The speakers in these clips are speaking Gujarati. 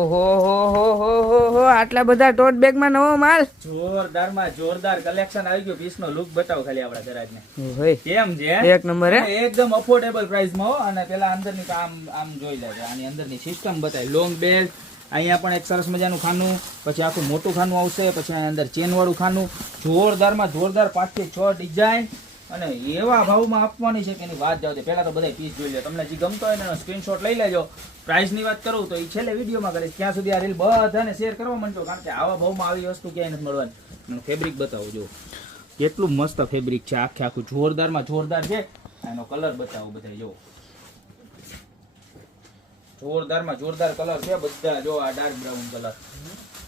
ઓહો આટલા બધા ટોટ બેગ માં નવો માલ જોરદાર કલેક્શન આવી ગયું. પીસ નો લુક બતાવો ખાલી આપડા ગરાજ ને હોય કેમ છે. એક નંબર હે એકદમ અફોર્ડેબલ પ્રાઇસ માં હો. અને પેલા અંદર ની આમ જોઈ લેજો. આની અંદર ની સિસ્ટમ બતાવી. લોંગ બેલ્ટ, અહીંયા પણ એક સરસ મજાનું ખાનું, પછી આખું મોટું ખાનું આવશે, પછી આની અંદર ચેન વાળું ખાનું. જોરદાર 5 થી 6 ડિઝાઇન અને એવા ભાવમાં આપવાની છે કે એની વાત જાવ. પેલા તો બધા પીસ જોઈ લો. તમને જે ગમતો હોય એનો સ્ક્રીનશોટ લઈ લેજો. પ્રાઇસ ની વાત કરું તો એ છેલ્લે વિડીયોમાં કરીશ. ત્યાં સુધી આ રીલ બધાને શેર કરવા માંડજો, કારણ કે આવા ભાવમાં આવી વસ્તુ ક્યાંય નથી મળવાની. ફેબ્રિક બતાવો જો કેટલું મસ્ત ફેબ્રિક છે. આખું જોરદાર છે. એનો કલર બતાવો બધા જો. જોરદાર કલર છે બધા. જો આ ડાર્ક બ્રાઉન કલર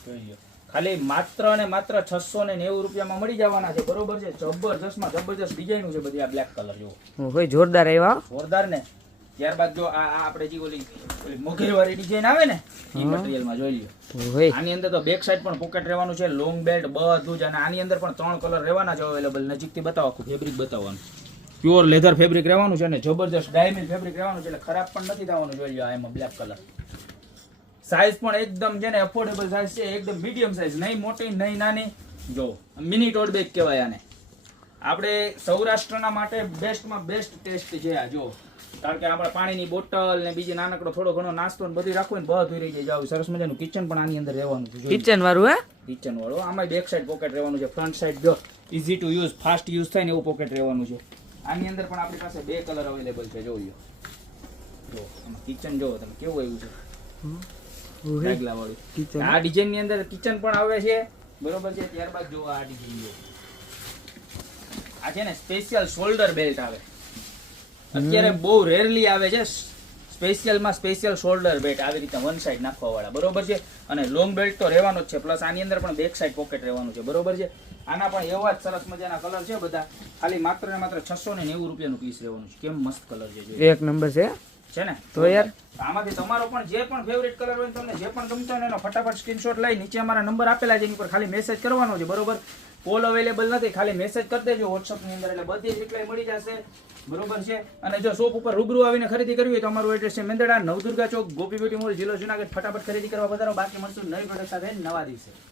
જોઈ લો. ખાલી માત્ર ને માત્ર 690 રૂપિયામાં મળી જવાના છે. બરોબર છે. જબરજસ્ત ડિઝાઇન છે બધી. આ બ્લેક કલર જો હોય જોરદાર આવ્યા. જોરદાર ને. ત્યારબાદ જો આ આપણે જે ઓલી મોઘેર વાળી ડિઝાઇન આવે ને એ મટીરીયલમાં જોઈ લ્યો. આની અંદર તો બેક સાઈડ પણ પોકેટ રહેવાનું છે. લોંગ બેલ્ટ બધું જ. અને આની અંદર પણ 3 કલર રહેવાના છે અવેલેબલ. નજીકથી બતાવો. આખું ફેબ્રિક બતાવવાનું. પ્યોર લેધર ફેબ્રિક રહેવાનું છે અને જબરજસ્ત ડાયમંડ ફેબ્રિક રહેવાનું છે. એટલે ખરાબ પણ નથી થવાનું. જોઈ લો એમાં બ્લેક કલર. સાઈઝ પણ એકદમ છે ને અફોર્ડેબલ સાઈઝ છે. એકદમ મીડિયમ સાઈઝ, નહીં મોટી નહીં નાની. જો મિની ટોટ બેગ કહેવાય આને. આપણે સૌરાષ્ટ્રના માટે બેસ્ટમાં બેસ્ટ ટેસ્ટ છે આ જો. કારણ કે આપણે પાણીની બોટલ ને બીજી નાનકડો થોડો ઘણો નાસ્તો ને બધું રાખવું ને બધું રહી જાય. સરસ મજાનું કિચન પણ આની અંદર રહેવાનું છે. કિચન વાળું હે. કિચન વાળું. આમાં બેક સાઈડ પોકેટ રહેવાનું છે. ફ્રન્ટ સાઈડ જો easy to use, fast use થાય ને એવું પોકેટ રહેવાનું છે. આની અંદર પણ આપણી પાસે 2 કલર અવેલેબલ છે. જોઈ લો. જો આમાં કિચન જો તમે કેવું આવ્યું છે. રેગલા વાળું કિચન. આ ડિઝાઇન ની અંદર કિચન પણ આવે છે. બરોબર છે. ત્યારબાદ જો આ ડિઝાઇન જો. આ છે ને સ્પેશિયલ શોલ્ડર બેલ્ટ આવે. અત્યારે બહુ રેરલી આવે છે. સ્પેશિયલ શોલ્ડર બેલ્ટ આવી રીતે વન સાઈડ નાખવા વાળા. બરોબર છે. અને લોંગ બેલ્ટ તો રહેવાનો જ છે. પ્લસ આની અંદર પણ બેક સાઈડ પોકેટ રહેવાનું છે. બરોબર છે. આના પણ એવા જ સરસ મજાના કલર છે બધા. ખાલી માત્ર ને માત્ર 690 રૂપિયાનું પીસ રહેવાનું છે. કેમ મસ્ત કલર છે. એક નંબર છે ને. તો યાર આમાંથી તમારો પણ જે પણ ફેવરેટ કલર હોય તમને જે પણ ગમતો હોય એનો ફટાફટ સ્ક્રીનશોટ લઈ નીચે અમારા નંબર આપેલા છે એની પર ખાલી મેસેજ કરવાનો છે. બરોબર. કોલ અવેલેબલ નથી. ખાલી મેસેજ કરી દેજો WhatsApp ની અંદર. એટલે બધી રિપ્લાય મળી જશે. બરોબર છે. અને જો શોપ ઉપર રૂબરૂ આવીને ખરીદી કરવી હોય તો અમારું એડ્રેસ છે મેંદરડા, નવદુર્ગા ચોક, ગોપી બ્યુટી મોલ, જિલ્લો જુનાગઢ. ફટાફટ ખરીદી કરવા વધારો. બાકી મળશું નવી પ્રોડક્ટ સાથે નવા દિવસે.